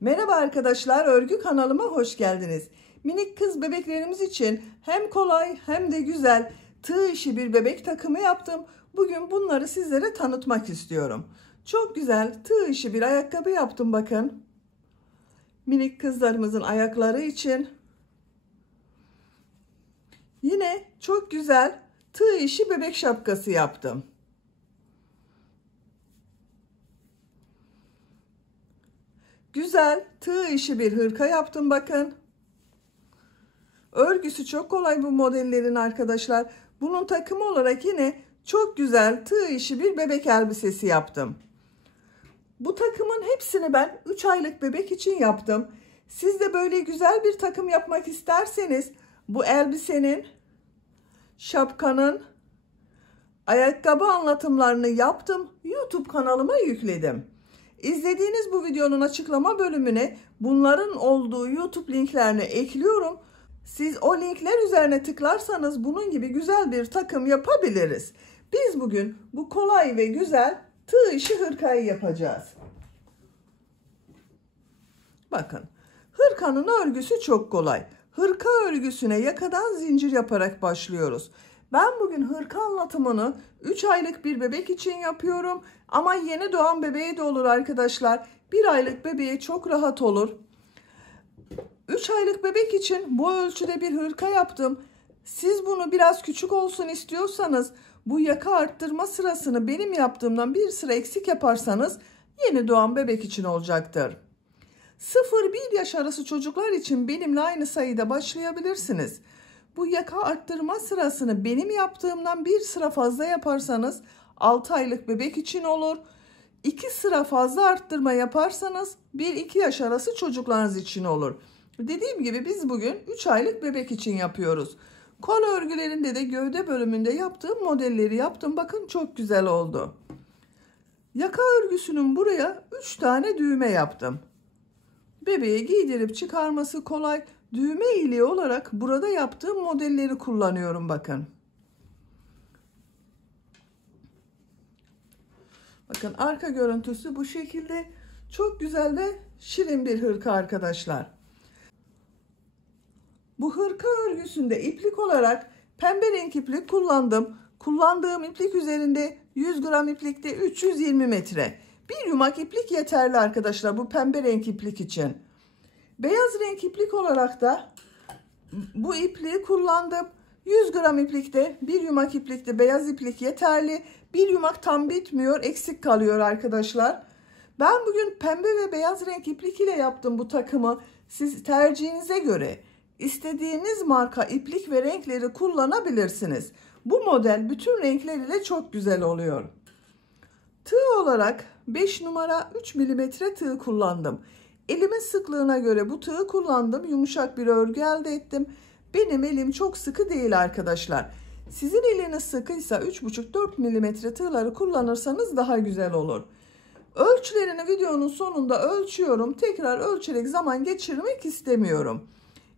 Merhaba arkadaşlar, örgü kanalıma hoş geldiniz. Minik kız bebeklerimiz için hem kolay hem de güzel tığ işi bir bebek takımı yaptım. Bugün bunları sizlere tanıtmak istiyorum. Çok güzel tığ işi bir ayakkabı yaptım bakın. Minik kızlarımızın ayakları için. Yine çok güzel tığ işi bebek şapkası yaptım. Güzel tığ işi bir hırka yaptım bakın. Örgüsü çok kolay bu modellerin arkadaşlar. Bunun takımı olarak yine çok güzel tığ işi bir bebek elbisesi yaptım. Bu takımın hepsini ben 3 aylık bebek için yaptım. Siz de böyle güzel bir takım yapmak isterseniz bu elbisenin, şapkanın, ayakkabı anlatımlarını yaptım. YouTube kanalıma yükledim. İzlediğiniz bu videonun açıklama bölümüne bunların olduğu YouTube linklerini ekliyorum. Siz o linkler üzerine tıklarsanız bunun gibi güzel bir takım yapabiliriz. Biz bugün bu kolay ve güzel tığ işi hırkayı yapacağız. Bakın, hırkanın örgüsü çok kolay. Hırka örgüsüne yakadan zincir yaparak başlıyoruz. Ben bugün hırka anlatımını 3 aylık bir bebek için yapıyorum. Ama yeni doğan bebeğe de olur arkadaşlar. 1 aylık bebeğe çok rahat olur. 3 aylık bebek için bu ölçüde bir hırka yaptım. Siz bunu biraz küçük olsun istiyorsanız bu yaka arttırma sırasını benim yaptığımdan bir sıra eksik yaparsanız yeni doğan bebek için olacaktır. 0-1 yaş arası çocuklar için benimle aynı sayıda başlayabilirsiniz. Bu yaka arttırma sırasını benim yaptığımdan bir sıra fazla yaparsanız 6 aylık bebek için olur. 2 sıra fazla arttırma yaparsanız 1-2 yaş arası çocuklarınız için olur. Dediğim gibi biz bugün 3 aylık bebek için yapıyoruz. Kol örgülerinde de gövde bölümünde yaptığım modelleri yaptım. Bakın çok güzel oldu. Yaka örgüsünün buraya 3 tane düğme yaptım. Bebeğe giydirip çıkarması kolay. Düğme iliği olarak burada yaptığım modelleri kullanıyorum bakın. Bakın arka görüntüsü bu şekilde. Çok güzel ve şirin bir hırka arkadaşlar. Bu hırka örgüsünde iplik olarak pembe renk iplik kullandım. Kullandığım iplik üzerinde 100 gram iplikte 320 metre. Bir yumak iplik yeterli arkadaşlar bu pembe renk iplik için. Beyaz renk iplik olarak da bu ipliği kullandım. 100 gram iplikte bir yumak iplikte beyaz iplik yeterli. Bir yumak tam bitmiyor, eksik kalıyor arkadaşlar. Ben bugün pembe ve beyaz renk iplik ile yaptım bu takımı. Siz tercihinize göre istediğiniz marka iplik ve renkleri kullanabilirsiniz. Bu model bütün renkleriyle çok güzel oluyor. Tığ olarak 5 numara 3 milimetre tığ kullandım. Elimin sıklığına göre bu tığı kullandım. Yumuşak bir örgü elde ettim. Benim elim çok sıkı değil arkadaşlar. Sizin eliniz sıkıysa 3,5-4 milimetre tığları kullanırsanız daha güzel olur. Ölçülerini videonun sonunda ölçüyorum. Tekrar ölçerek zaman geçirmek istemiyorum.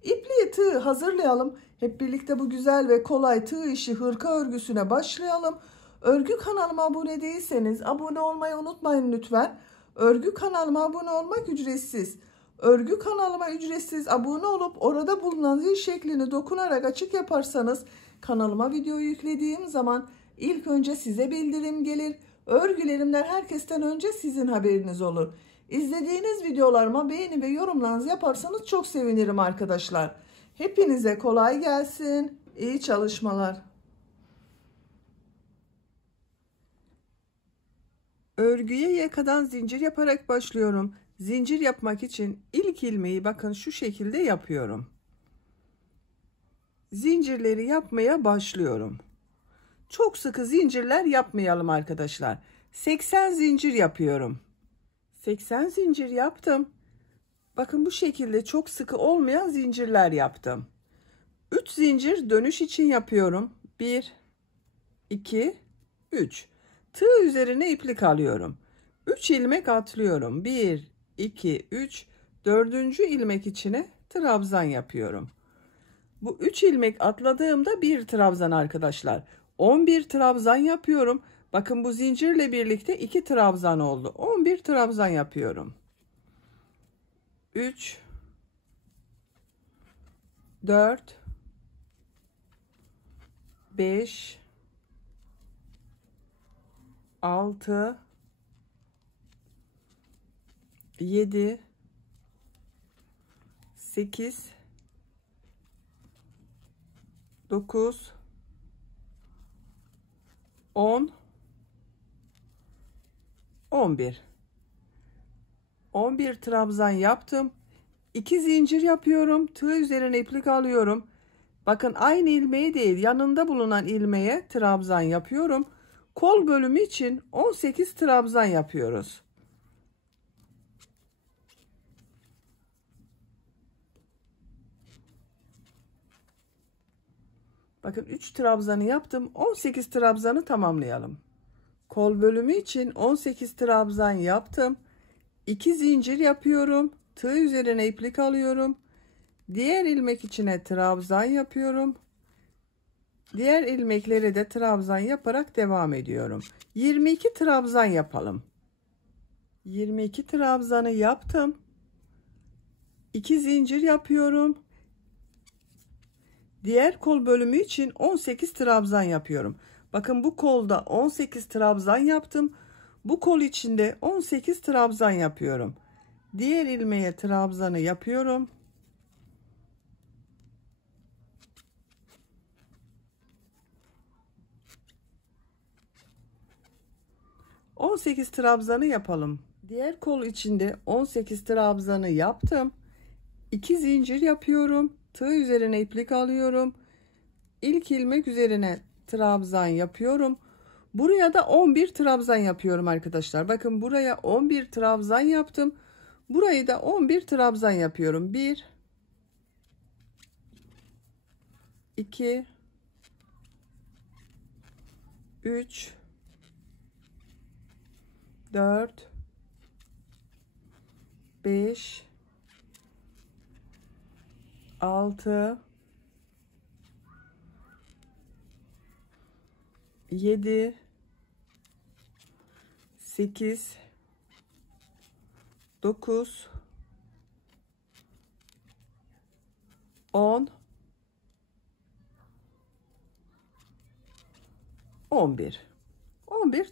İpliği tığ hazırlayalım. Hep birlikte bu güzel ve kolay tığ işi hırka örgüsüne başlayalım. Örgü kanalıma abone değilseniz abone olmayı unutmayın lütfen. Örgü kanalıma abone olmak ücretsiz. Örgü kanalıma ücretsiz abone olup orada bulunan zil şeklini dokunarak açık yaparsanız kanalıma video yüklediğim zaman ilk önce size bildirim gelir. Örgülerimden herkesten önce sizin haberiniz olur. İzlediğiniz videolarıma beğeni ve yorumlarınızı yaparsanız çok sevinirim arkadaşlar. Hepinize kolay gelsin. İyi çalışmalar. Örgüye yakadan zincir yaparak başlıyorum. Zincir yapmak için ilk ilmeği bakın şu şekilde yapıyorum. Zincirleri yapmaya başlıyorum. Çok sıkı zincirler yapmayalım arkadaşlar. 80 zincir yapıyorum. 80 zincir yaptım. Bakın bu şekilde çok sıkı olmayan zincirler yaptım. 3 zincir dönüş için yapıyorum. 1 2 3. Tığ üzerine iplik alıyorum. 3 ilmek atlıyorum. 1 2 3. 4. ilmek içine trabzan yapıyorum. Bu 3 ilmek atladığımda bir trabzan arkadaşlar. 11 trabzan yapıyorum. Bakın bu zincirle birlikte 2 trabzan oldu. 11 trabzan yapıyorum. 3 4 5 6 7 8 9 10 11 trabzan yaptım. 2 zincir yapıyorum. Tığ üzerine iplik alıyorum. Bakın aynı ilmeği değil, yanında bulunan ilmeğe trabzan yapıyorum. Kol bölümü için 18 trabzan yapıyoruz. Bakın 3 trabzanı yaptım. 18 trabzanı tamamlayalım. Kol bölümü için 18 trabzan yaptım. 2 zincir yapıyorum. Tığ üzerine iplik alıyorum. Diğer ilmek içine trabzan yapıyorum. Diğer ilmekleri de trabzan yaparak devam ediyorum. 22 trabzan yapalım. 22 trabzanı yaptım. 2 zincir yapıyorum. Diğer kol bölümü için 18 trabzan yapıyorum. Bakın bu kolda 18 trabzan yaptım. Bu kol içinde 18 trabzan yapıyorum. Diğer ilmeğe trabzanı yapıyorum. On 18 trabzanı yapalım. Diğer kol içinde 18 trabzanı yaptım. 2 zincir yapıyorum. Tığ üzerine iplik alıyorum. İlk ilmek üzerine trabzan yapıyorum. Buraya da 11 trabzan yapıyorum arkadaşlar. Bakın buraya 11 trabzan yaptım. Burayı da 11 trabzan yapıyorum. 1 2 3 4 5 6 7 8 9 10 11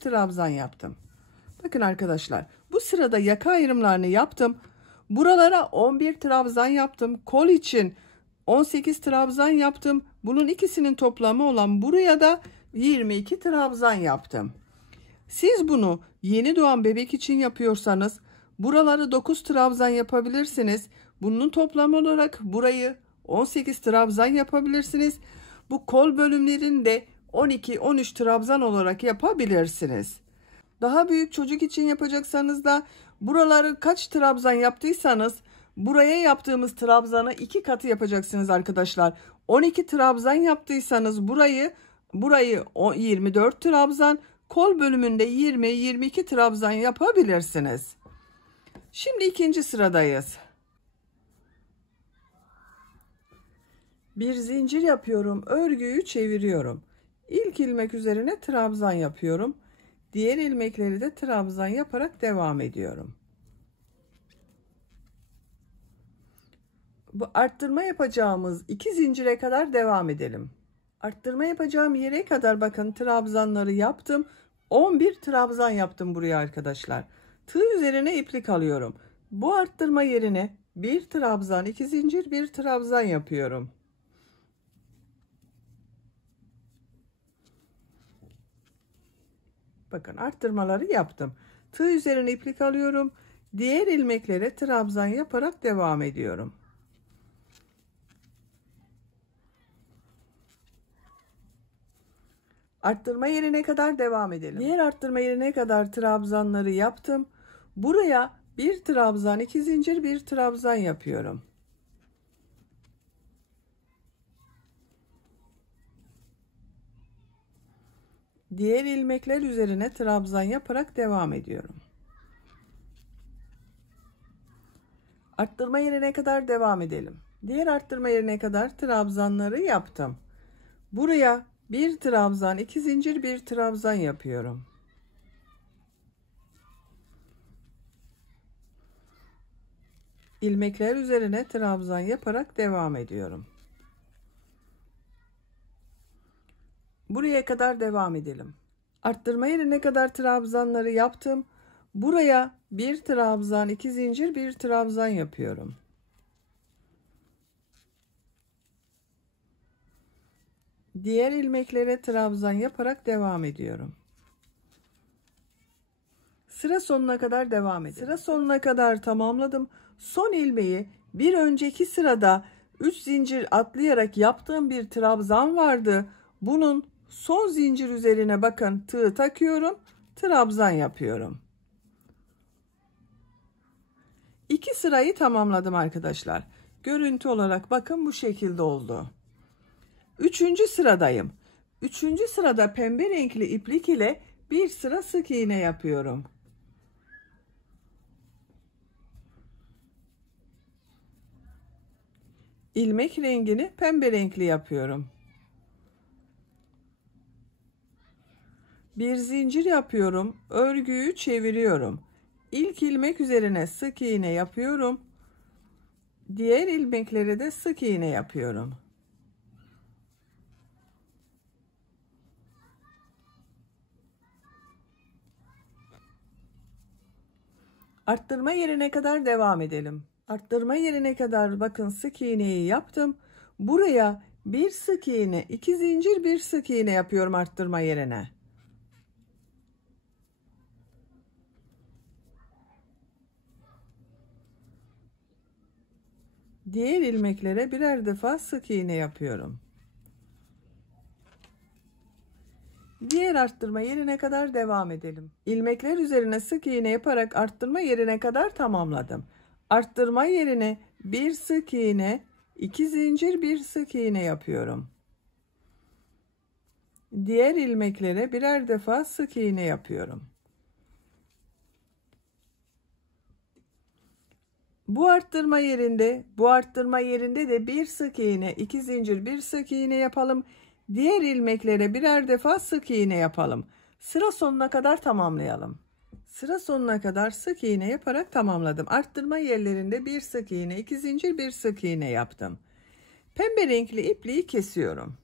trabzan yaptım. Bakın arkadaşlar, bu sırada yaka ayrımlarını yaptım. Buralara 11 trabzan yaptım. Kol için 18 trabzan yaptım. Bunun ikisinin toplamı olan buraya da 22 trabzan yaptım. Siz bunu yeni doğan bebek için yapıyorsanız buraları 9 trabzan yapabilirsiniz. Bunun toplamı olarak burayı 18 trabzan yapabilirsiniz. Bu kol bölümlerini de 12-13 trabzan olarak yapabilirsiniz. Daha büyük çocuk için yapacaksanız da buraları kaç trabzan yaptıysanız buraya yaptığımız trabzanı 2 katı yapacaksınız arkadaşlar. 12 trabzan yaptıysanız burayı 24 trabzan, kol bölümünde 20-22 trabzan yapabilirsiniz. Şimdi ikinci sıradayız. Bir zincir yapıyorum, örgüyü çeviriyorum. İlk ilmek üzerine trabzan yapıyorum. Diğer ilmekleri de trabzan yaparak devam ediyorum. Bu arttırma yapacağımız 2 zincire kadar devam edelim. Arttırma yapacağım yere kadar bakın trabzanları yaptım. 11 trabzan yaptım buraya arkadaşlar. Tığ üzerine iplik alıyorum. Bu arttırma yerine bir trabzan, 2 zincir, bir trabzan yapıyorum. Bakın arttırmaları yaptım. Tığ üzerine iplik alıyorum. Diğer ilmeklere trabzan yaparak devam ediyorum. Arttırma yerine kadar devam edelim. Diğer arttırma yerine kadar trabzanları yaptım. Buraya bir trabzan, 2 zincir, bir trabzan yapıyorum. Diğer ilmekler üzerine trabzan yaparak devam ediyorum. Arttırma yerine kadar devam edelim. Diğer arttırma yerine kadar trabzanları yaptım. Buraya bir trabzan, 2 zincir, bir trabzan yapıyorum. İlmekler üzerine trabzan yaparak devam ediyorum. Buraya kadar devam edelim. Arttırma yerine kadar trabzanları yaptım. Buraya bir trabzan, 2 zincir, bir trabzan yapıyorum. Diğer ilmeklere trabzan yaparak devam ediyorum. Sıra sonuna kadar devam edelim. Sıra sonuna kadar tamamladım. Son ilmeği bir önceki sırada 3 zincir atlayarak yaptığım bir trabzan vardı. Bunun son zincir üzerine bakın tığ takıyorum, trabzan yapıyorum. 2 sırayı tamamladım arkadaşlar. Görüntü olarak bakın bu şekilde oldu. 3. sıradayım. 3. sırada pembe renkli iplik ile bir sıra sık iğne yapıyorum. İlmek rengini pembe renkli yapıyorum. Bir zincir yapıyorum, örgüyü çeviriyorum. İlk ilmek üzerine sık iğne yapıyorum. Diğer ilmeklere de sık iğne yapıyorum. Arttırma yerine kadar devam edelim. Arttırma yerine kadar bakın sık iğneyi yaptım. Buraya bir sık iğne, 2 zincir, bir sık iğne yapıyorum arttırma yerine. Diğer ilmeklere birer defa sık iğne yapıyorum. Diğer arttırma yerine kadar devam edelim. İlmekler üzerine sık iğne yaparak arttırma yerine kadar tamamladım. Arttırma yerine bir sık iğne, 2 zincir, bir sık iğne yapıyorum. Diğer ilmeklere birer defa sık iğne yapıyorum. Bu arttırma yerinde de bir sık iğne, 2 zincir, bir sık iğne yapalım. Diğer ilmeklere birer defa sık iğne yapalım. Sıra sonuna kadar tamamlayalım. Sıra sonuna kadar sık iğne yaparak tamamladım. Arttırma yerlerinde bir sık iğne, 2 zincir, bir sık iğne yaptım. Pembe renkli ipliği kesiyorum.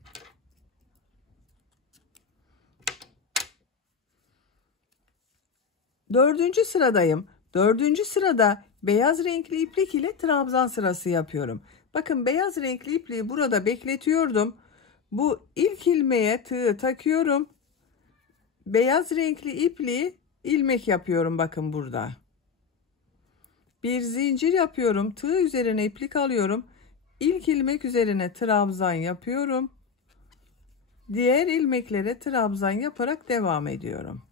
Dördüncü sıradayım. 4. sırada beyaz renkli iplik ile trabzan sırası yapıyorum. Bakın beyaz renkli ipliği burada bekletiyordum. Bu ilk ilmeğe tığı takıyorum. Beyaz renkli ipliği ilmek yapıyorum bakın burada. Bir zincir yapıyorum. Tığ üzerine iplik alıyorum. İlk ilmek üzerine trabzan yapıyorum. Diğer ilmeklere trabzan yaparak devam ediyorum.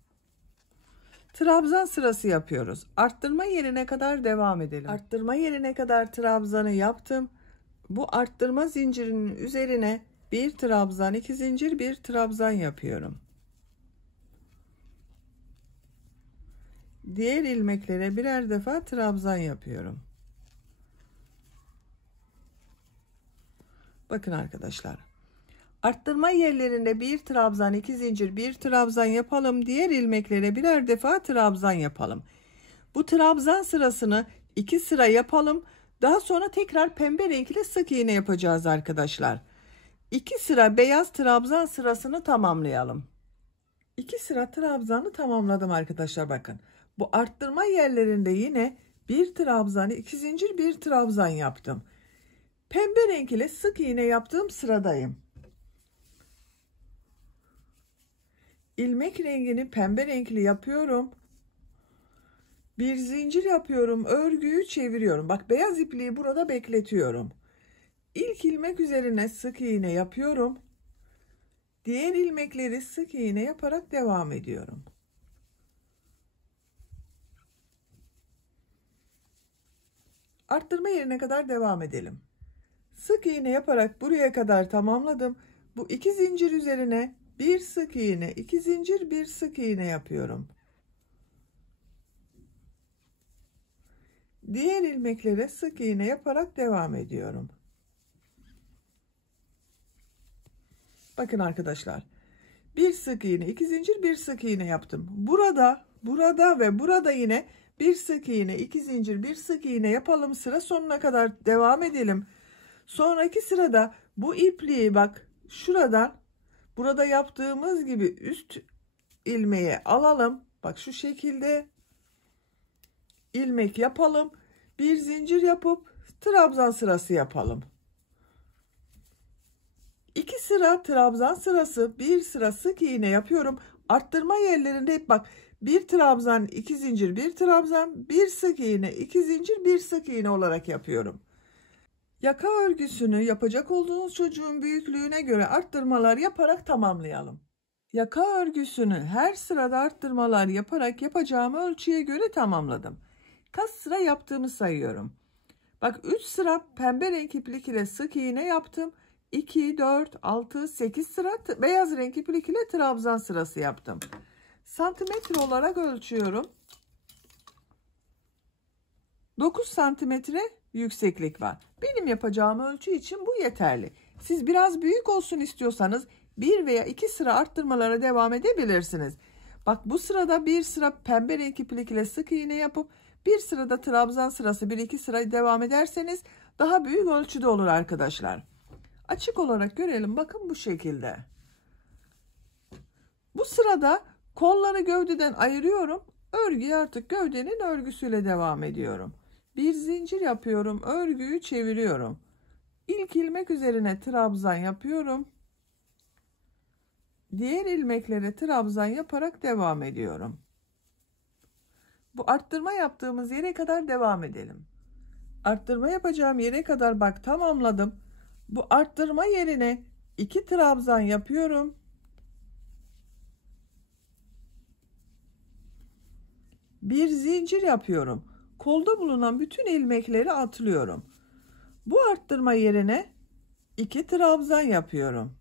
Trabzan sırası yapıyoruz. Arttırma yerine kadar devam edelim. Arttırma yerine kadar trabzanı yaptım. Bu arttırma zincirinin üzerine bir trabzan, 2 zincir, bir trabzan yapıyorum. Diğer ilmeklere birer defa trabzan yapıyorum. Bakın arkadaşlar. Arttırma yerlerinde bir trabzan, 2 zincir, bir trabzan yapalım. Diğer ilmeklere birer defa trabzan yapalım. Bu trabzan sırasını 2 sıra yapalım. Daha sonra tekrar pembe renkli sık iğne yapacağız arkadaşlar. 2 sıra beyaz trabzan sırasını tamamlayalım. 2 sıra trabzanı tamamladım arkadaşlar bakın. Bu arttırma yerlerinde yine bir trabzan, 2 zincir, bir trabzan yaptım. Pembe renk ile sık iğne yaptığım sıradayım. İlmek rengini pembe renkli yapıyorum. Bir zincir yapıyorum, örgüyü çeviriyorum. Bak beyaz ipliği burada bekletiyorum. İlk ilmek üzerine sık iğne yapıyorum. Diğer ilmekleri sık iğne yaparak devam ediyorum. Arttırma yerine kadar devam edelim. Sık iğne yaparak buraya kadar tamamladım. Bu 2 zincir üzerine bir sık iğne, 2 zincir, bir sık iğne yapıyorum. Diğer ilmeklere sık iğne yaparak devam ediyorum. Bakın arkadaşlar. Bir sık iğne, 2 zincir, bir sık iğne yaptım. Burada ve burada yine Bir sık iğne, 2 zincir, bir sık iğne yapalım. Sıra sonuna kadar devam edelim. Sonraki sırada bu ipliği bak şuradan, burada yaptığımız gibi üst ilmeğe alalım. Bak şu şekilde ilmek yapalım. Bir zincir yapıp trabzan sırası yapalım. 2 sıra trabzan sırası, bir sıra sık iğne yapıyorum. Arttırma yerlerinde hep bak, bir trabzan, 2 zincir, bir trabzan, bir sık iğne, 2 zincir, bir sık iğne olarak yapıyorum. Yaka örgüsünü yapacak olduğunuz çocuğun büyüklüğüne göre arttırmalar yaparak tamamlayalım. Yaka örgüsünü her sırada arttırmalar yaparak yapacağım ölçüye göre tamamladım. Kaç sıra yaptığımı sayıyorum. Bak 3 sıra pembe renk iplik ile sık iğne yaptım. 2, 4, 6, 8 sıra beyaz renk iplik ile trabzan sırası yaptım. Santimetre olarak ölçüyorum. 9 santimetre yükseklik var. Benim yapacağım ölçü için bu yeterli. Siz biraz büyük olsun istiyorsanız 1 veya 2 sıra arttırmalara devam edebilirsiniz. Bak bu sırada bir sıra pembe renk iplik ile sık iğne yapıp bir sırada trabzan sırası 1-2 sıra devam ederseniz daha büyük ölçüde olur arkadaşlar. Açık olarak görelim. Bakın bu şekilde. Bu sırada kolları gövdeden ayırıyorum. Örgüye artık gövdenin örgüsüyle devam ediyorum. Bir zincir yapıyorum. Örgüyü çeviriyorum. İlk ilmek üzerine trabzan yapıyorum. Diğer ilmeklere trabzan yaparak devam ediyorum. Bu arttırma yaptığımız yere kadar devam edelim. Arttırma yapacağım yere kadar bak tamamladım. Bu arttırma yerine 2 trabzan yapıyorum. Bir zincir yapıyorum. Kolda bulunan bütün ilmekleri atlıyorum. Bu arttırma yerine 2 trabzan yapıyorum.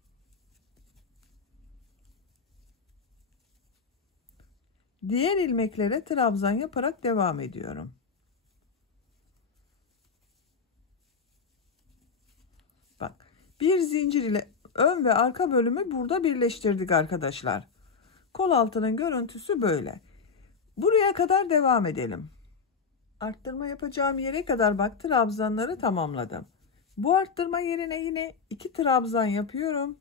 Diğer ilmeklere trabzan yaparak devam ediyorum. Bak, bir zincir ile ön ve arka bölümü burada birleştirdik arkadaşlar. Kol altının görüntüsü böyle. Buraya kadar devam edelim. Arttırma yapacağım yere kadar bak trabzanları tamamladım. Bu arttırma yerine yine 2 trabzan yapıyorum.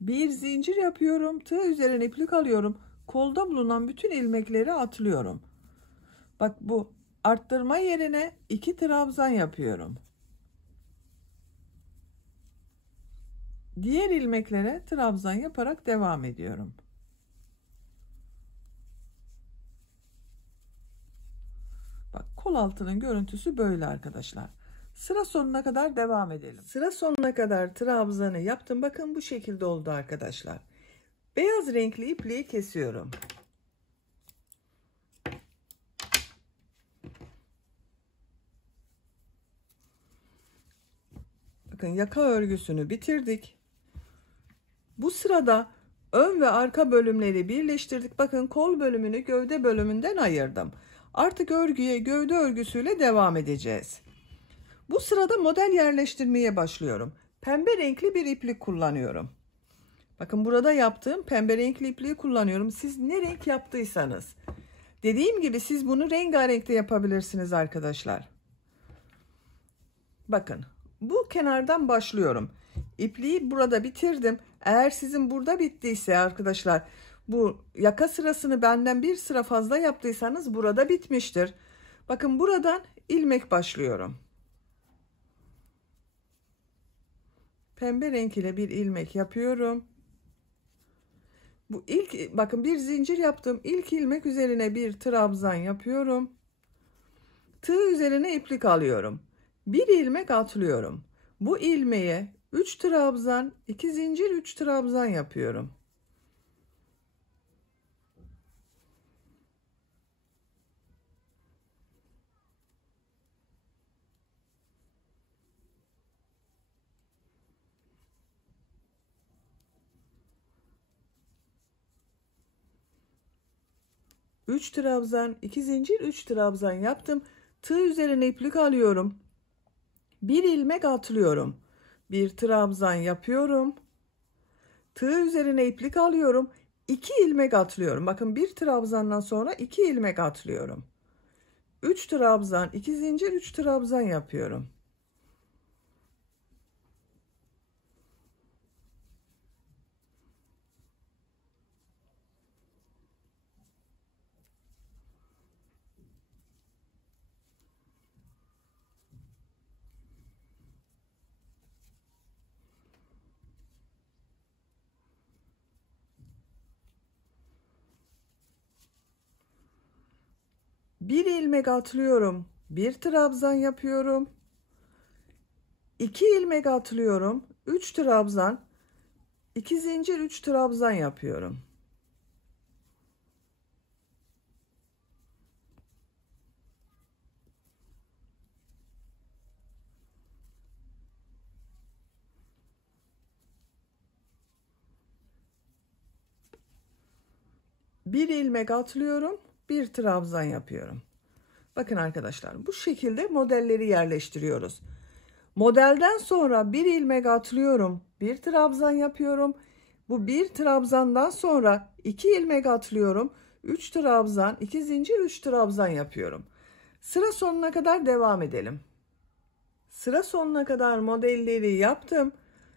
Bir zincir yapıyorum. Tığ üzerine iplik alıyorum. Kolda bulunan bütün ilmekleri atlıyorum. Bak bu arttırma yerine 2 trabzan yapıyorum. Diğer ilmeklere trabzan yaparak devam ediyorum. Bak kol altının görüntüsü böyle arkadaşlar. Sıra sonuna kadar devam edelim. Sıra sonuna kadar trabzanı yaptım. Bakın bu şekilde oldu arkadaşlar. Beyaz renkli ipliği kesiyorum. Bakın yaka örgüsünü bitirdik. Bu sırada ön ve arka bölümleri birleştirdik. Bakın kol bölümünü gövde bölümünden ayırdım. Artık örgüye gövde örgüsüyle devam edeceğiz. Bu sırada model yerleştirmeye başlıyorum. Pembe renkli bir iplik kullanıyorum. Bakın burada yaptığım pembe renkli ipliği kullanıyorum. Siz ne renk yaptıysanız. Dediğim gibi siz bunu rengarenkte yapabilirsiniz arkadaşlar. Bakın bu kenardan başlıyorum. İpliği burada bitirdim. Eğer sizin burada bittiyse arkadaşlar, bu yaka sırasını benden bir sıra fazla yaptıysanız burada bitmiştir. Bakın buradan ilmek başlıyorum. Pembe renk ile bir ilmek yapıyorum. Bu ilk bakın bir zincir yaptım. İlk ilmek üzerine bir trabzan yapıyorum. Tığ üzerine iplik alıyorum. Bir ilmek atlıyorum. Bu ilmeğe 3 trabzan, 2 zincir, 3 trabzan yapıyorum. Üç trabzan, 2 zincir, 3 trabzan yaptım. Tığ üzerine iplik alıyorum. Bir ilmek atlıyorum. Bir trabzan yapıyorum. Tığ üzerine iplik alıyorum. 2 ilmek atlıyorum. Bakın bir trabzandan sonra 2 ilmek atlıyorum. 3 trabzan, 2 zincir, 3 trabzan yapıyorum. Bir ilmek atlıyorum. Bir trabzan yapıyorum. 2 ilmek atlıyorum. 3 trabzan, 2 zincir, 3 trabzan yapıyorum. Bir ilmek atlıyorum. Bir trabzan yapıyorum. Bakın arkadaşlar, bu şekilde modelleri yerleştiriyoruz. Modelden sonra bir ilmek atlıyorum. Bir trabzan yapıyorum. Bu bir trabzandan sonra 2 ilmek atlıyorum. 3 trabzan, 2 zincir, 3 trabzan yapıyorum. Sıra sonuna kadar devam edelim. Sıra sonuna kadar modelleri yaptım.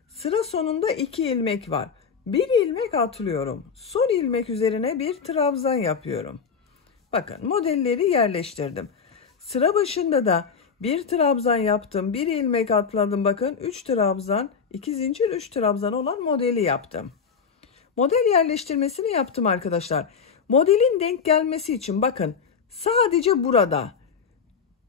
Sıra sonunda 2 ilmek var. Bir ilmek atlıyorum. Son ilmek üzerine bir trabzan yapıyorum. Bakın modelleri yerleştirdim. Sıra başında da bir trabzan yaptım. Bir ilmek atladım. Bakın 3 trabzan, 2 zincir, 3 trabzan olan modeli yaptım. Model yerleştirmesini yaptım arkadaşlar. Modelin denk gelmesi için bakın sadece burada.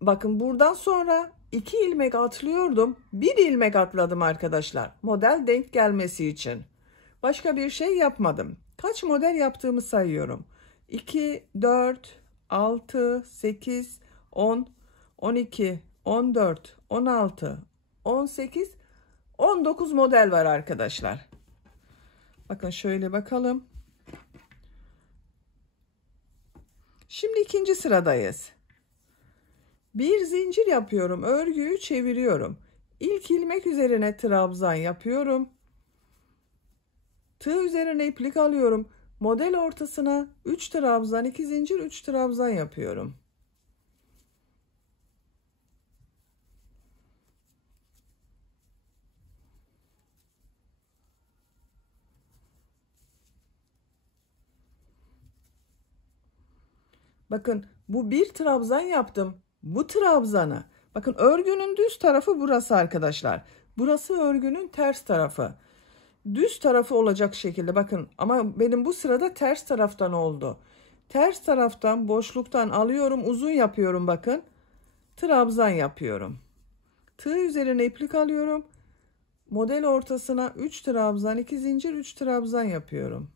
Bakın buradan sonra 2 ilmek atlıyordum. Bir ilmek atladım arkadaşlar. Model denk gelmesi için. Başka bir şey yapmadım. Kaç model yaptığımı sayıyorum. 2, 4, 6, 8, 10, 12, 14, 16, 18, 19 model var arkadaşlar. Bakın şöyle bakalım. Şimdi ikinci sıradayız. Bir zincir yapıyorum. Örgüyü çeviriyorum. İlk ilmek üzerine trabzan yapıyorum. Tığ üzerine iplik alıyorum. Model ortasına 3 trabzan, 2 zincir, 3 trabzan yapıyorum. Bakın bu bir trabzan yaptım. Bu trabzanı. Bakın örgünün düz tarafı burası arkadaşlar. Burası örgünün ters tarafı. Düz tarafı olacak şekilde bakın ama benim bu sırada ters taraftan oldu. Ters taraftan boşluktan alıyorum, uzun yapıyorum bakın. Trabzan yapıyorum. Tığ üzerine iplik alıyorum. Model ortasına 3 trabzan, 2 zincir, 3 trabzan yapıyorum.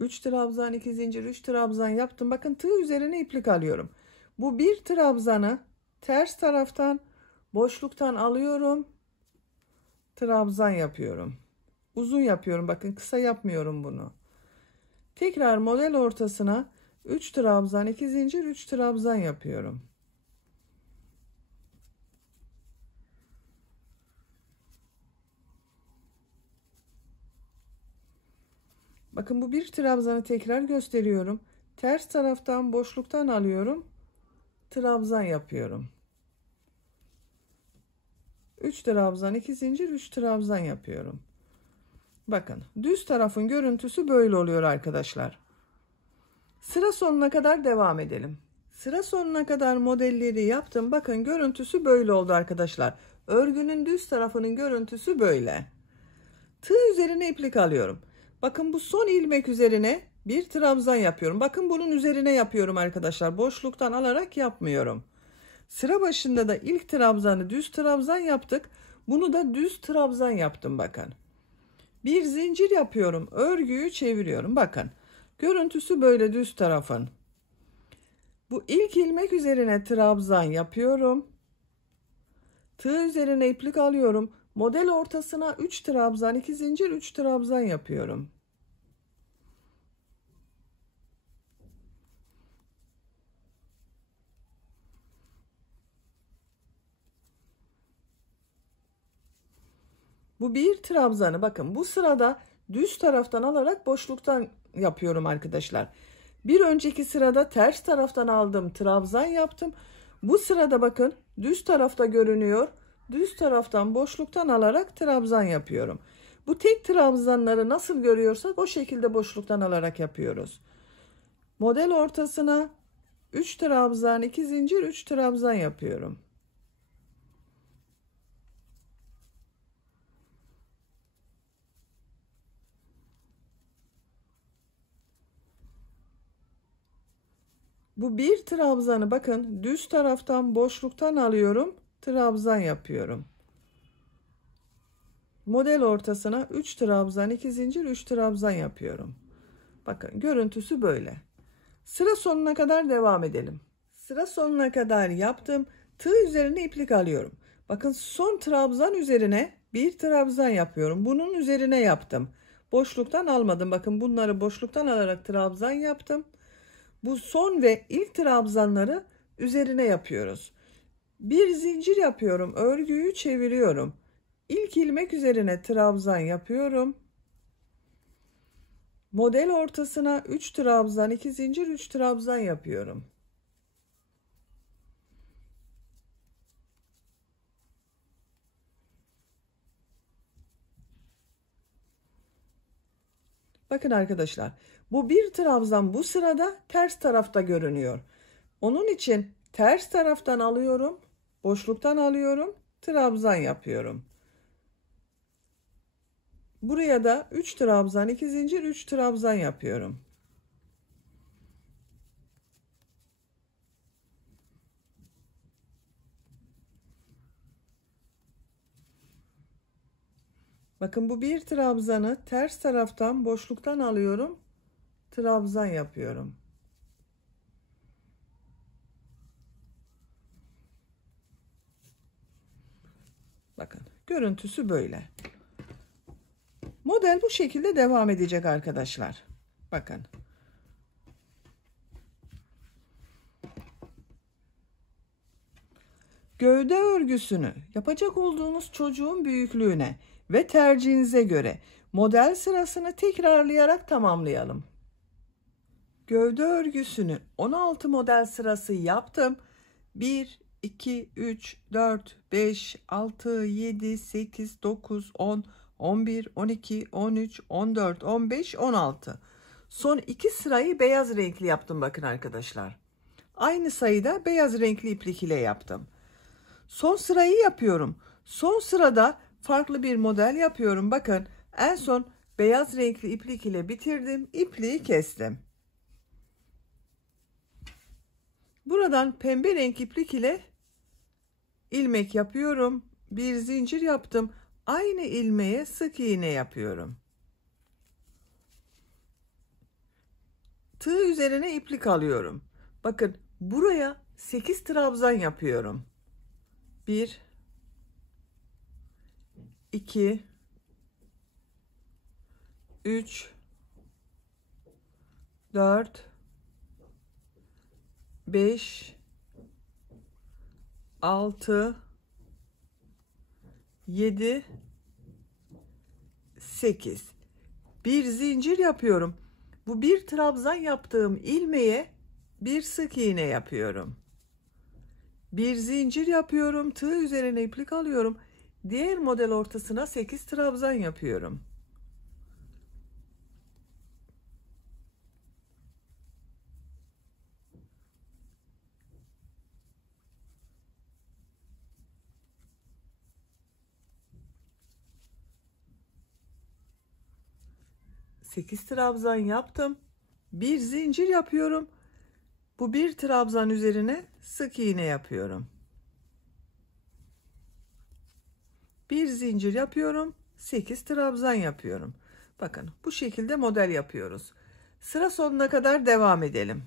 Üç trabzan, 2 zincir, 3 trabzan yaptım. Bakın tığ üzerine iplik alıyorum. Bu bir trabzanı ters taraftan boşluktan alıyorum. Trabzan yapıyorum. Uzun yapıyorum. Bakın kısa yapmıyorum bunu. Tekrar model ortasına 3 trabzan, 2 zincir, 3 trabzan yapıyorum. Bakın bu bir trabzanı tekrar gösteriyorum. Ters taraftan boşluktan alıyorum. Trabzan yapıyorum. 3 trabzan, 2 zincir, 3 trabzan yapıyorum. Bakın düz tarafın görüntüsü böyle oluyor arkadaşlar. Sıra sonuna kadar devam edelim. Sıra sonuna kadar modelleri yaptım. Bakın görüntüsü böyle oldu arkadaşlar. Örgünün düz tarafının görüntüsü böyle. Tığ üzerine iplik alıyorum. Bakın bu son ilmek üzerine bir trabzan yapıyorum. Bakın bunun üzerine yapıyorum arkadaşlar. Boşluktan alarak yapmıyorum. Sıra başında da ilk trabzanı düz trabzan yaptık. Bunu da düz trabzan yaptım bakın. Bir zincir yapıyorum. Örgüyü çeviriyorum. Bakın. Görüntüsü böyle düz tarafın. Bu ilk ilmek üzerine trabzan yapıyorum. Tığ üzerine iplik alıyorum. Model ortasına 3 trabzan, 2 zincir, 3 trabzan yapıyorum. Bu bir trabzanı bakın bu sırada düz taraftan alarak boşluktan yapıyorum arkadaşlar. Bir önceki sırada ters taraftan aldım, trabzan yaptım. Bu sırada bakın düz tarafta görünüyor. Düz taraftan boşluktan alarak trabzan yapıyorum. Bu tek trabzanları nasıl görüyorsak o şekilde boşluktan alarak yapıyoruz. Model ortasına 3 trabzan, 2 zincir, 3 trabzan yapıyorum. Bu bir trabzanı bakın düz taraftan boşluktan alıyorum, trabzan yapıyorum. Model ortasına 3 trabzan, 2 zincir, 3 trabzan yapıyorum. Bakın görüntüsü böyle. Sıra sonuna kadar devam edelim. Sıra sonuna kadar yaptım. Tığ üzerine iplik alıyorum. Bakın son trabzan üzerine bir trabzan yapıyorum. Bunun üzerine yaptım. Boşluktan almadım. Bakın bunları boşluktan alarak trabzan yaptım. Bu son ve ilk trabzanları üzerine yapıyoruz. Bir zincir yapıyorum. Örgüyü çeviriyorum. İlk ilmek üzerine trabzan yapıyorum. Model ortasına 3 trabzan, 2 zincir, 3 trabzan yapıyorum. Bakın arkadaşlar, bu bir trabzan bu sırada ters tarafta görünüyor. Onun için ters taraftan alıyorum, boşluktan alıyorum, trabzan yapıyorum. Buraya da 3 trabzan, 2 zincir, 3 trabzan yapıyorum. Bakın bu bir trabzanı ters taraftan boşluktan alıyorum, trabzan yapıyorum. Bakın görüntüsü böyle. Model bu şekilde devam edecek arkadaşlar. Bakın. Gövde örgüsünü yapacak olduğunuz çocuğun büyüklüğüne ve tercihinize göre model sırasını tekrarlayarak tamamlayalım. Gövde örgüsünü 16 model sırası yaptım. 1, 2, 3, 4, 5, 6, 7, 8, 9, 10, 11, 12, 13, 14, 15, 16. Son 2 sırayı beyaz renkli yaptım bakın arkadaşlar. Aynı sayıda beyaz renkli iplik ile yaptım. Son sırayı yapıyorum. Son sırada farklı bir model yapıyorum. Bakın en son beyaz renkli iplik ile bitirdim. İpliği kestim. Buradan pembe renk iplik ile ilmek yapıyorum. Bir zincir yaptım. Aynı ilmeğe sık iğne yapıyorum. Tığ üzerine iplik alıyorum. Bakın buraya 8 trabzan yapıyorum. 1 2 3 4 5 6 7 8 bir zincir yapıyorum. Bu bir trabzan yaptığım ilmeğe bir sık iğne yapıyorum. Bir zincir yapıyorum. Tığ üzerine iplik alıyorum. Diğer model ortasına 8 trabzan yapıyorum. Sekiz trabzan yaptım. Bir zincir yapıyorum. Bu bir trabzan üzerine sık iğne yapıyorum. Bir zincir yapıyorum. 8 trabzan yapıyorum. Bakın bu şekilde model yapıyoruz. Sıra sonuna kadar devam edelim.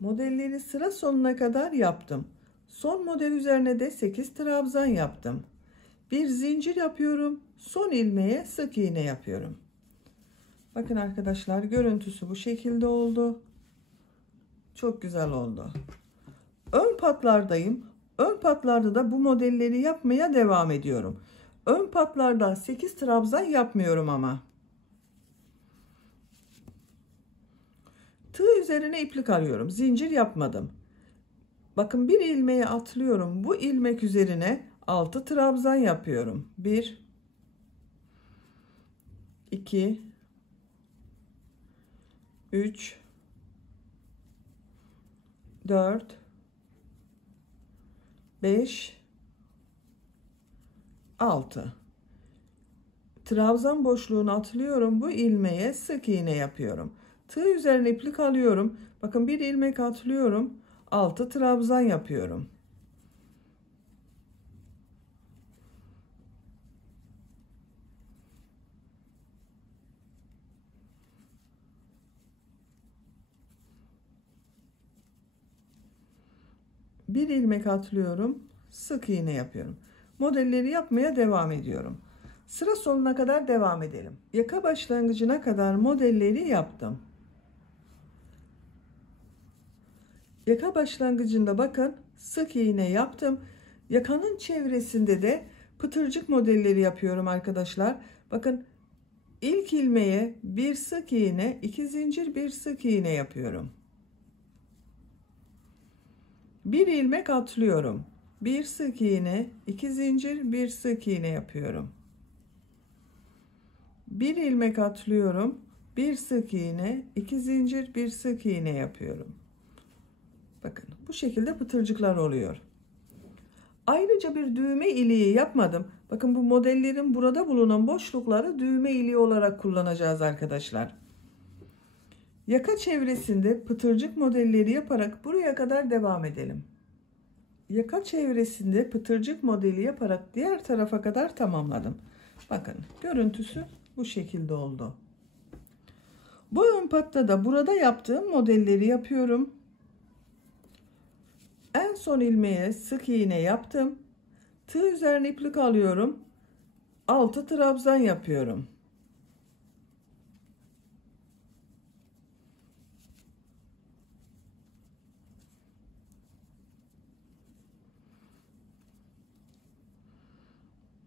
Modelleri sıra sonuna kadar yaptım. Son model üzerine de 8 trabzan yaptım. Bir zincir yapıyorum. Son ilmeğe sık iğne yapıyorum. Bakın arkadaşlar görüntüsü bu şekilde oldu. Çok güzel oldu. Ön patlardayım. Ön patlarda da bu modelleri yapmaya devam ediyorum. Ön patlarda 8 trabzan yapmıyorum ama. Tığ üzerine iplik alıyorum. Zincir yapmadım. Bakın bir ilmeği atlıyorum. Bu ilmek üzerine 6 trabzan yapıyorum. 1 2 3 4 5 6 trabzan boşluğunu atlıyorum. Bu ilmeğe sık iğne yapıyorum. Tığ üzerine iplik alıyorum. Bakın bir ilmek atlıyorum. 6 trabzan yapıyorum. Bir ilmek atlıyorum. Sık iğne yapıyorum. Modelleri yapmaya devam ediyorum. Sıra sonuna kadar devam edelim. Yaka başlangıcına kadar modelleri yaptım. Yaka başlangıcında bakın sık iğne yaptım. Yakanın çevresinde de pıtırcık modelleri yapıyorum arkadaşlar. Bakın ilk ilmeğe bir sık iğne, 2 zincir, bir sık iğne yapıyorum. Bir ilmek atlıyorum. Bir sık iğne, 2 zincir, bir sık iğne yapıyorum. Bir ilmek atlıyorum. Bir sık iğne, 2 zincir, bir sık iğne yapıyorum. Bakın bu şekilde pıtırcıklar oluyor. Ayrıca bir düğme iliği yapmadım. Bakın bu modellerin burada bulunan boşlukları düğme iliği olarak kullanacağız arkadaşlar. Yaka çevresinde pıtırcık modelleri yaparak buraya kadar devam edelim. Yaka çevresinde pıtırcık modeli yaparak diğer tarafa kadar tamamladım. Bakın görüntüsü bu şekilde oldu. Bu ön patta da burada yaptığım modelleri yapıyorum. En son ilmeğe sık iğne yaptım. Tığ üzerine iplik alıyorum. 6 trabzan yapıyorum.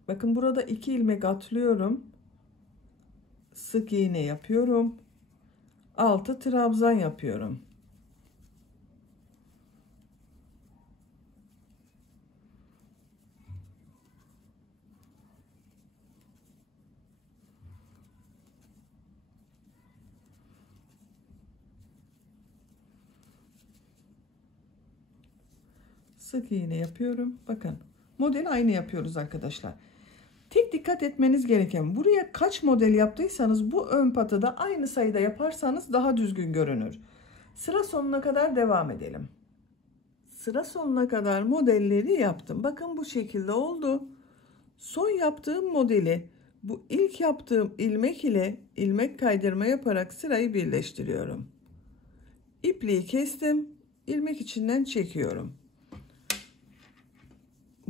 Bakın burada 2 ilmek atlıyorum. Sık iğne yapıyorum. 6 trabzan yapıyorum. Sık iğne yapıyorum. Bakın model aynı yapıyoruz arkadaşlar. Tek dikkat etmeniz gereken buraya kaç model yaptıysanız bu ön patı da aynı sayıda yaparsanız daha düzgün görünür. Sıra sonuna kadar devam edelim. Sıra sonuna kadar modelleri yaptım. Bakın bu şekilde oldu. Son yaptığım modeli bu ilk yaptığım ilmek ile ilmek kaydırma yaparak sırayı birleştiriyorum. İpliği kestim. İlmek içinden çekiyorum.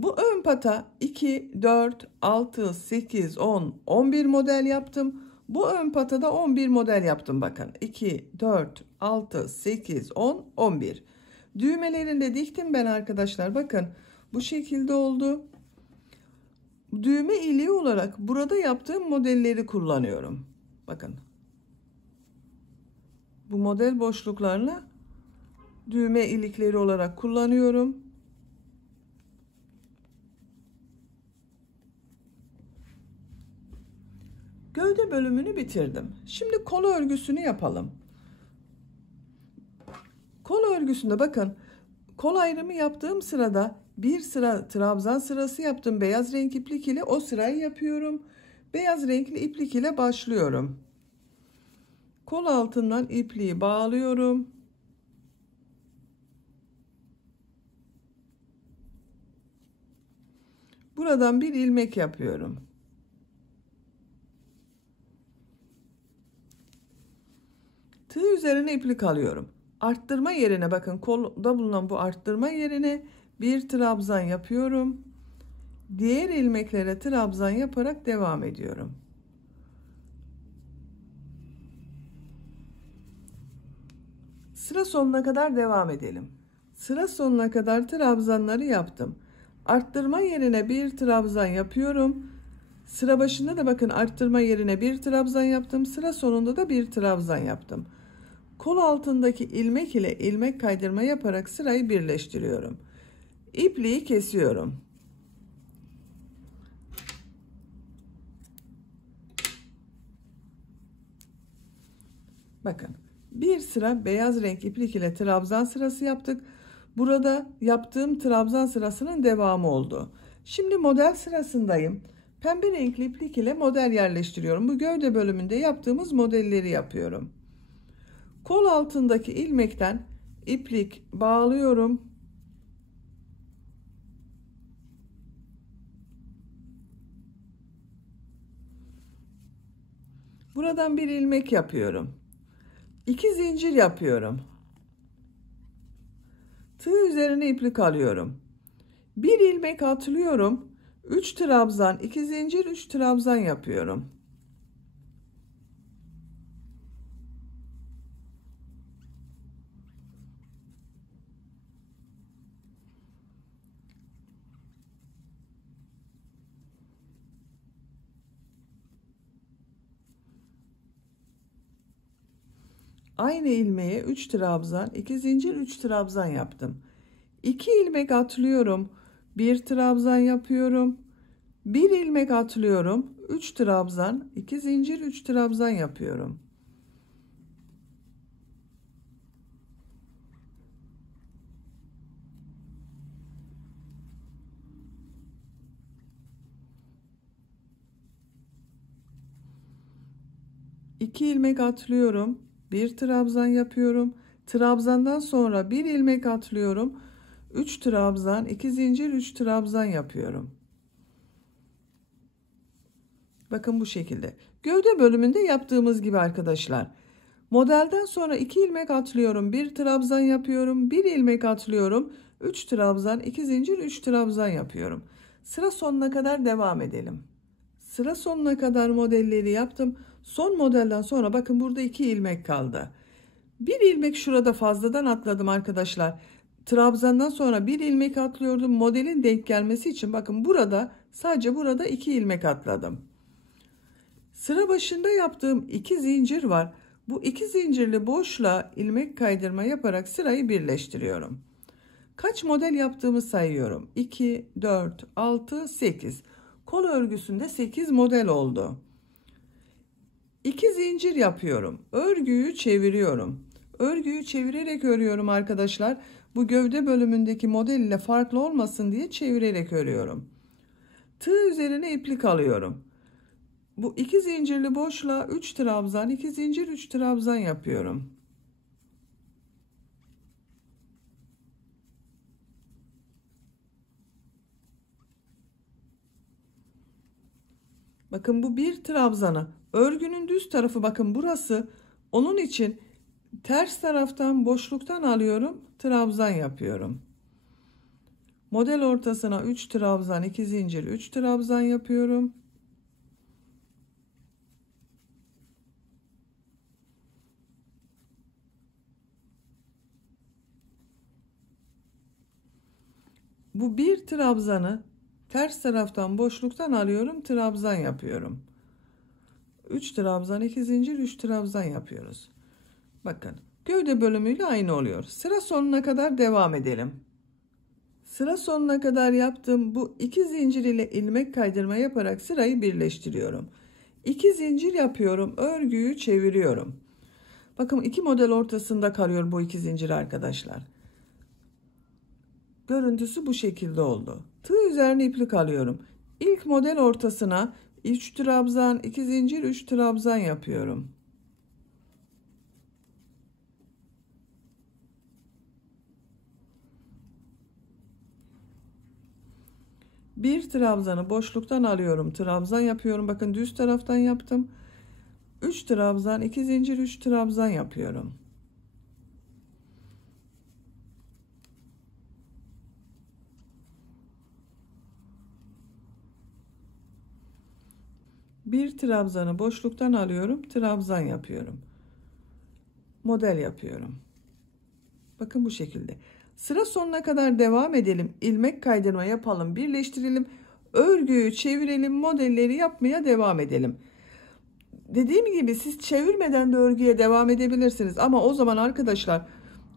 Bu ön pata 2, 4, 6, 8, 10, 11 model yaptım. Bu ön patada 11 model yaptım bakın. 2, 4, 6, 8, 10, 11. Düğmelerini de diktim ben arkadaşlar. Bakın bu şekilde oldu. Düğme iliği olarak burada yaptığım modelleri kullanıyorum. Bakın. Bu model boşluklarını düğme ilikleri olarak kullanıyorum. Gövde bölümünü bitirdim. Şimdi kol örgüsünü yapalım. Kol örgüsünde bakın kol ayrımı yaptığım sırada bir sıra trabzan sırası yaptım. Beyaz renk iplik ile o sırayı yapıyorum. Beyaz renkli iplik ile başlıyorum. Kol altından ipliği bağlıyorum. Buradan bir ilmek yapıyorum. Tığ üzerine iplik alıyorum. Arttırma yerine bakın kolda bulunan bu arttırma yerine bir trabzan yapıyorum. Diğer ilmeklere trabzan yaparak devam ediyorum. Sıra sonuna kadar devam edelim. Sıra sonuna kadar trabzanları yaptım. Arttırma yerine bir trabzan yapıyorum. Sıra başında da bakın arttırma yerine bir trabzan yaptım. Sıra sonunda da bir trabzan yaptım. Kol altındaki ilmek ile ilmek kaydırma yaparak sırayı birleştiriyorum. İpliği kesiyorum. Bakın bir sıra beyaz renk iplik ile trabzan sırası yaptık. Burada yaptığım trabzan sırasının devamı oldu. Şimdi model sırasındayım. Pembe renkli iplik ile model yerleştiriyorum. Bu gövde bölümünde yaptığımız modelleri yapıyorum. Kol altındaki ilmekten iplik bağlıyorum. Buradan bir ilmek yapıyorum. 2 zincir yapıyorum. Tığ üzerine iplik alıyorum. Bir ilmek atlıyorum. 3 trabzan, 2 zincir, 3 trabzan yapıyorum. Aynı ilmeğe 3 trabzan, 2 zincir, 3 trabzan yaptım. 2 ilmek atlıyorum. 1 trabzan yapıyorum. 1 ilmek atlıyorum. 3 trabzan, 2 zincir, 3 trabzan yapıyorum. İki ilmek atlıyorum. Bir trabzan yapıyorum. Trabzandan sonra bir ilmek atlıyorum. 3 trabzan, 2 zincir, 3 trabzan yapıyorum. Bakın bu şekilde. Gövde bölümünde yaptığımız gibi arkadaşlar. Modelden sonra 2 ilmek atlıyorum. 1 trabzan yapıyorum. 1 ilmek atlıyorum. 3 trabzan, 2 zincir, 3 trabzan yapıyorum. Sıra sonuna kadar devam edelim. Sıra sonuna kadar modelleri yaptım. Son modelden sonra bakın burada 2 ilmek kaldı. Bir ilmek şurada fazladan atladım arkadaşlar. Trabzandan sonra bir ilmek atlıyordum. Modelin denk gelmesi için bakın burada sadece burada 2 ilmek atladım. Sıra başında yaptığım 2 zincir var. Bu 2 zincirli boşluğa ilmek kaydırma yaparak sırayı birleştiriyorum. Kaç model yaptığımı sayıyorum. 2, 4, 6, 8. Kol örgüsünde 8 model oldu. 2 zincir yapıyorum. Örgüyü çeviriyorum. Örgüyü çevirerek örüyorum arkadaşlar. Bu gövde bölümündeki model ile farklı olmasın diye çevirerek örüyorum. Tığ üzerine iplik alıyorum. Bu 2 zincirli boşluğa 3 trabzan, 2 zincir, 3 trabzan yapıyorum. Bakın bu bir trabzanı. Örgünün düz tarafı bakın burası. Onun için ters taraftan boşluktan alıyorum. Trabzan yapıyorum. Model ortasına 3 trabzan, 2 zincir, 3 trabzan yapıyorum. Bu bir trabzanı ters taraftan boşluktan alıyorum. Trabzan yapıyorum. 3 trabzan, 2 zincir, 3 trabzan yapıyoruz. Bakın gövde bölümüyle aynı oluyor. Sıra sonuna kadar devam edelim. Sıra sonuna kadar yaptığım bu 2 zincir ile ilmek kaydırma yaparak sırayı birleştiriyorum. 2 zincir yapıyorum. Örgüyü çeviriyorum. Bakın 2 model ortasında kalıyor bu 2 zincir arkadaşlar. Görüntüsü bu şekilde oldu. Tığ üzerine iplik alıyorum. İlk model ortasına 3 trabzan, 2 zincir, 3 trabzan yapıyorum. Bir trabzanı boşluktan alıyorum. Trabzan yapıyorum. Bakın düz taraftan yaptım. 3 trabzan, 2 zincir, 3 trabzan yapıyorum. Bir trabzanı boşluktan alıyorum. Trabzan yapıyorum. Model yapıyorum. Bakın bu şekilde. Sıra sonuna kadar devam edelim. İlmek kaydırma yapalım. Birleştirelim. Örgüyü çevirelim, modelleri yapmaya devam edelim. Dediğim gibi siz çevirmeden de örgüye devam edebilirsiniz. Ama o zaman arkadaşlar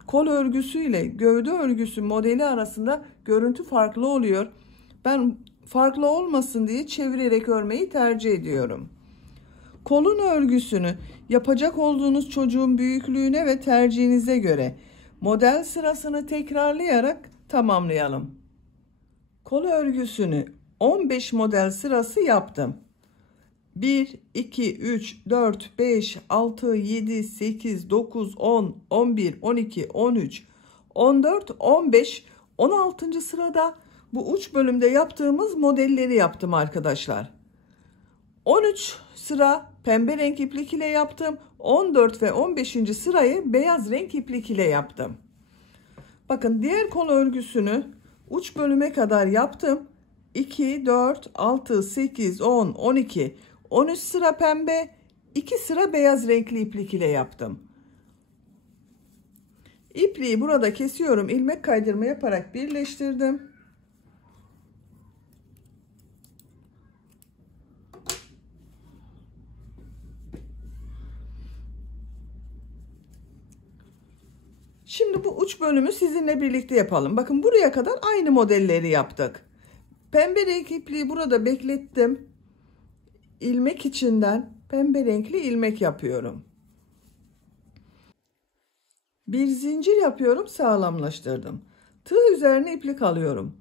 kol örgüsü ile gövde örgüsü modeli arasında görüntü farklı oluyor. Ben farklı olmasın diye çevirerek örmeyi tercih ediyorum. Kolun örgüsünü yapacak olduğunuz çocuğun büyüklüğüne ve tercihinize göre model sırasını tekrarlayarak tamamlayalım. Kol örgüsünü 15 model sırası yaptım. 1, 2, 3, 4, 5, 6, 7, 8, 9, 10, 11, 12, 13, 14, 15, 16. sırada bu uç bölümde yaptığımız modelleri yaptım arkadaşlar. 13 sıra pembe renk iplik ile yaptım. 14 ve 15. sırayı beyaz renk iplik ile yaptım. Bakın diğer kol örgüsünü uç bölüme kadar yaptım. 2, 4, 6, 8, 10, 12, 13 sıra pembe, 2 sıra beyaz renkli iplik ile yaptım. İpliği burada kesiyorum. İlmek kaydırma yaparak birleştirdim. Şimdi bu uç bölümü sizinle birlikte yapalım. Bakın buraya kadar aynı modelleri yaptık. Pembe renk ipliği burada beklettim. İlmek içinden pembe renkli ilmek yapıyorum. Bir zincir yapıyorum, sağlamlaştırdım. Tığ üzerine iplik alıyorum.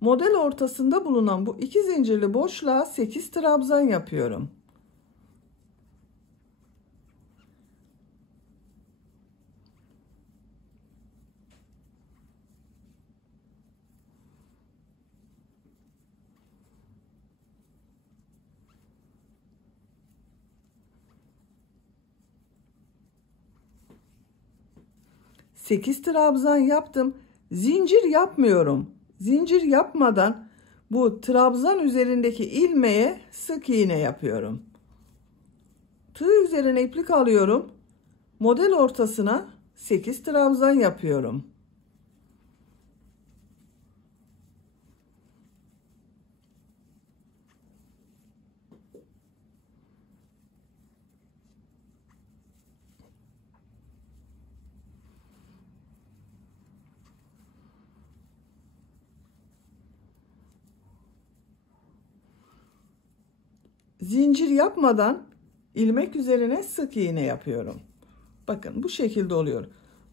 Model ortasında bulunan bu iki zincirli boşluğa 8 trabzan yapıyorum. Sekiz trabzan yaptım. Zincir yapmıyorum. Zincir yapmadan bu trabzan üzerindeki ilmeğe sık iğne yapıyorum. Tığ üzerine iplik alıyorum. Model ortasına 8 trabzan yapıyorum. Zincir yapmadan ilmek üzerine sık iğne yapıyorum. Bakın bu şekilde oluyor.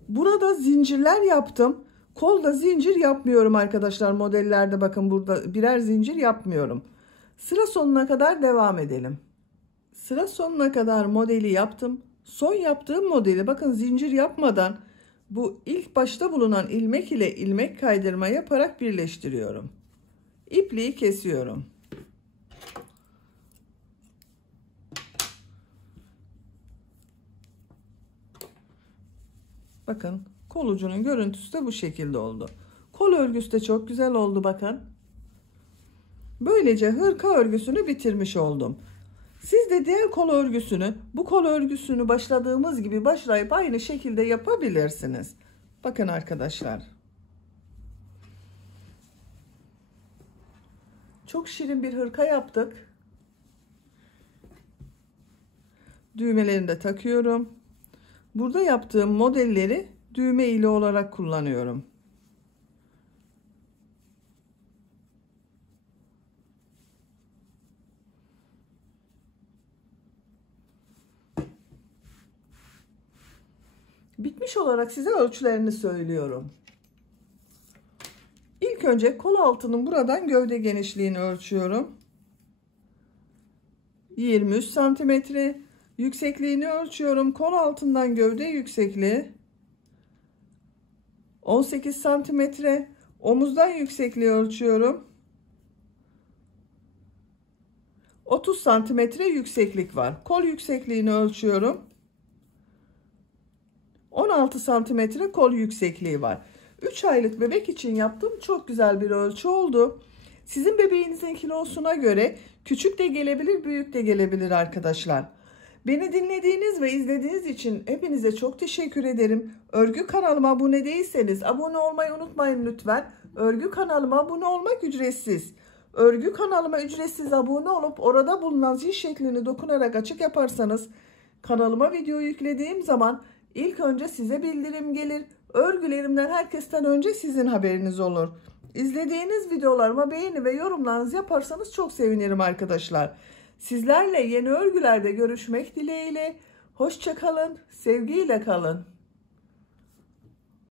Burada zincirler yaptım. Kolda zincir yapmıyorum arkadaşlar. Modellerde bakın burada birer zincir yapmıyorum. Sıra sonuna kadar devam edelim. Sıra sonuna kadar modeli yaptım. Son yaptığım modeli bakın zincir yapmadan bu ilk başta bulunan ilmek ile ilmek kaydırma yaparak birleştiriyorum. İpliği kesiyorum. Bakın kol ucunun görüntüsü de bu şekilde oldu. Kol örgüsü de çok güzel oldu bakın. Böylece hırka örgüsünü bitirmiş oldum. Siz de diğer kol örgüsünü, bu kol örgüsünü başladığımız gibi başlayıp aynı şekilde yapabilirsiniz. Bakın arkadaşlar. Çok şirin bir hırka yaptık. Düğmelerini de takıyorum. Burada yaptığım modelleri düğme ili olarak kullanıyorum. Bitmiş olarak size ölçülerini söylüyorum. İlk önce kol altının buradan gövde genişliğini ölçüyorum. 23 santimetre. Yüksekliğini ölçüyorum. Kol altından gövde yüksekliği 18 santimetre. Omuzdan yüksekliği ölçüyorum. 30 santimetre yükseklik var. Kol yüksekliğini ölçüyorum. 16 santimetre kol yüksekliği var. 3 aylık bebek için yaptığım çok güzel bir ölçü oldu. Sizin bebeğinizin kilosuna göre küçük de gelebilir, büyük de gelebilir arkadaşlar. Beni dinlediğiniz ve izlediğiniz için hepinize çok teşekkür ederim. Örgü kanalıma abone değilseniz abone olmayı unutmayın lütfen. Örgü kanalıma abone olmak ücretsiz. Örgü kanalıma ücretsiz abone olup orada bulunan zil şeklini dokunarak açık yaparsanız kanalıma video yüklediğim zaman ilk önce size bildirim gelir. Örgülerimden herkesten önce sizin haberiniz olur. İzlediğiniz videolarıma beğeni ve yorumlarınızı yaparsanız çok sevinirim arkadaşlar. Sizlerle yeni örgülerde görüşmek dileğiyle. Hoşça kalın, sevgiyle kalın.